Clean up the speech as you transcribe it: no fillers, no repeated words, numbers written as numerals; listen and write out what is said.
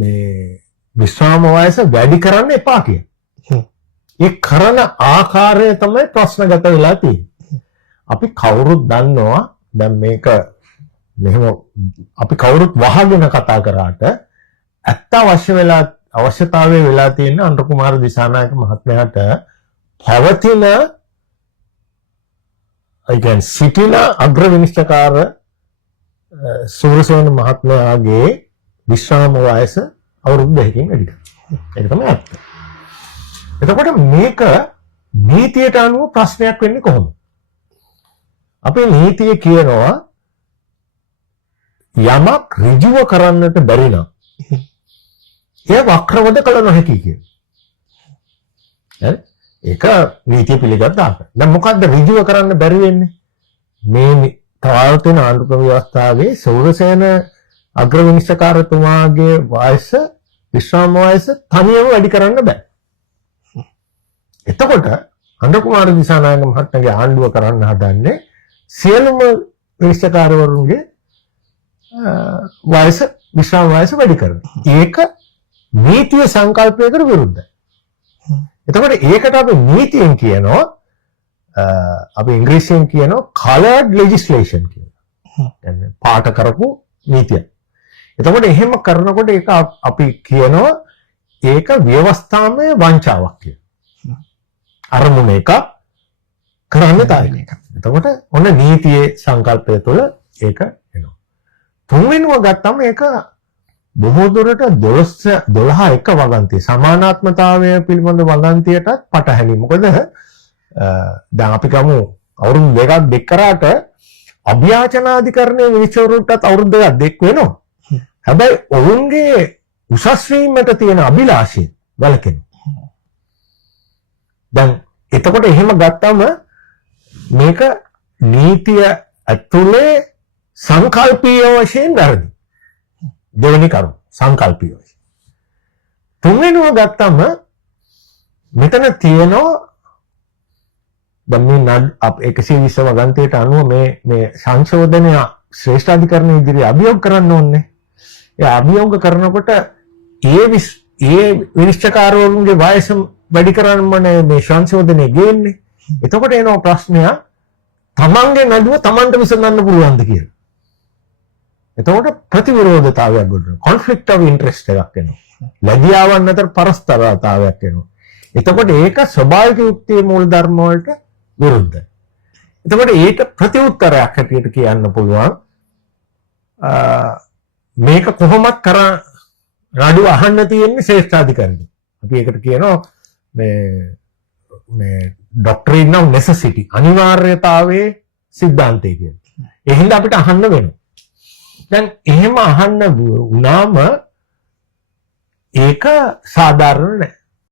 මේ විශ්‍රාම වයස වැඩි කරන්න එපා කියන. ඒ කරන ආකාරය තමයි ප්‍රශ්නගත වෙලා තියෙන්නේ. අපි කවුරුත් දන්නවා දැන් මේක මෙහෙම අපි කවුරුත් වහගෙන කතා කරාට ඇත්ත අවශ්‍යතාවය වෙලා තියෙන අනුර කුමාර දිසානායක මහත්මයාට පවතින සිටින අග්‍ර විනිශ්චයකාර සූරසේන මහත්මයාගේ විශ්‍රාම වයස අවුරුදු 2කින් වැඩි කරනවා. ඒක තමයි ඇත්ත. එතකොට මේක නීතියට අනුව ප්‍රශ්නයක් වෙන්නේ කොහොමද? අපේ නීතිය කියනවා යමක් ඍජුව කරන්නට බැරි නම් එය වක්‍රවද කළ නොහැකි කියලා. හරි? ඒක නීතිය පිළිගත් ආකාරය. දැන් මොකද්ද ඍජුව කරන්න බැරි වෙන්නේ? මේ තවල්තන ආණ්ඩුක්‍රම ව්‍යවස්ථාවේ සෞරසේන අග්‍ර විනිශ්චයකාරතුමාගේ වයස විශ්‍රාම වයස තනියම වැඩි කරන්න බෑ. එතකොට අනුර කුමාර දිසානායක මහත්මයාගේ ආණ්ඩුව කරන්න හදන්නේ සියලුම විනිශ්චයකාරවරුන්ගේ වයස විශ්‍රාම වයස වැඩි කරනවා. ඒක නීතිය සංකල්පයකට විරුද්ධයි. එතකොට ඒකට අපි නීතියෙන් කියනවා අපි ඉංග්‍රීසියෙන් කියනවා colored legislation කියලා. يعني පාට කරපු නීතිය. එතකොට එහෙම කරනකොට ඒක අපි කියනවා ඒක ව්‍යවස්ථාමය වංචාවක් කියලා. අරමුණ එක කරන්නේ තව එකක්. එතකොට ඔන්න නීතියේ සංකල්පය තුළ ඒක එනවා. තුන්වෙනිව ගත්තම ඒක බොහෝ දුරට 12 එක වගන්තිය සමානාත්මතාවය පිළිබඳ වගන්තියටත් පටහැනි. මොකද දැන් අපි ගමු අවුරුදු දෙකක් දෙක කරාට අභියාචනාධිකරණයේ විනිශ්චයවලටත් අවුරුදු දෙකක් දෙක් වෙනවා. හැබැයි ඔවුන්ගේ උසස් වීමට තියෙන අභිලාෂය වැළකෙනවා. දැන් එතකොට එහෙම ගත්තම මේක නීතිය ඇතුලේ සංකල්පීය වශයෙන් වැරදි. දෙවෙනි කරුණ සංකල්පීය වශයෙන්. තුන්වෙනිව ගත්තම මෙතන තියෙනවා දැන් මේ 120 වගන්තියට අනුව මේ සංශෝධනය ශ්‍රේෂ්ඨාධිකරණයේ ඉදිරියේ අභියෝග කරන්න ඕනේ. ඒ අභියෝග කරනකොට ඒ විනිශ්චයකාරවරුන්ගේ වයස වැඩි කරන්නමනේ මේ සංශෝධනය ගේන්නේ. එතකොට එනවා ප්‍රශ්නය තමන්ගේ නඩුව තමන්ට විසඳන්න පුළුවන්ද කියලා. එතකොට ප්‍රතිවිරෝධතාවයක් ගොඩනගනවා. conflict of interest එකක් එනවා. ලැබියාවන් අතර පරස්පරතාවයක් එනවා. එතකොට ඒක ස්වභාවික යුක්තියේ මූල ධර්ම වලට විරුද්ධයි. එතකොට ඒක ප්‍රතිඋත්තරයක් හැටියට කියන්න පුළුවන්. මේක කොහොමත් නඩුව අහන්න තියෙන්නේ ශ්‍රේෂ්ඨාධිකරණය. අපි ඒකට කියනවා මේ doctrine of necessity අනිවාර්යතාවයේ සිද්ධාන්තය කියලා. ඒ හින්දා අපිට අහන්න වෙනවා. දැන් එහෙම අහන්න වුණාම ඒක සාධාරණ නෑ.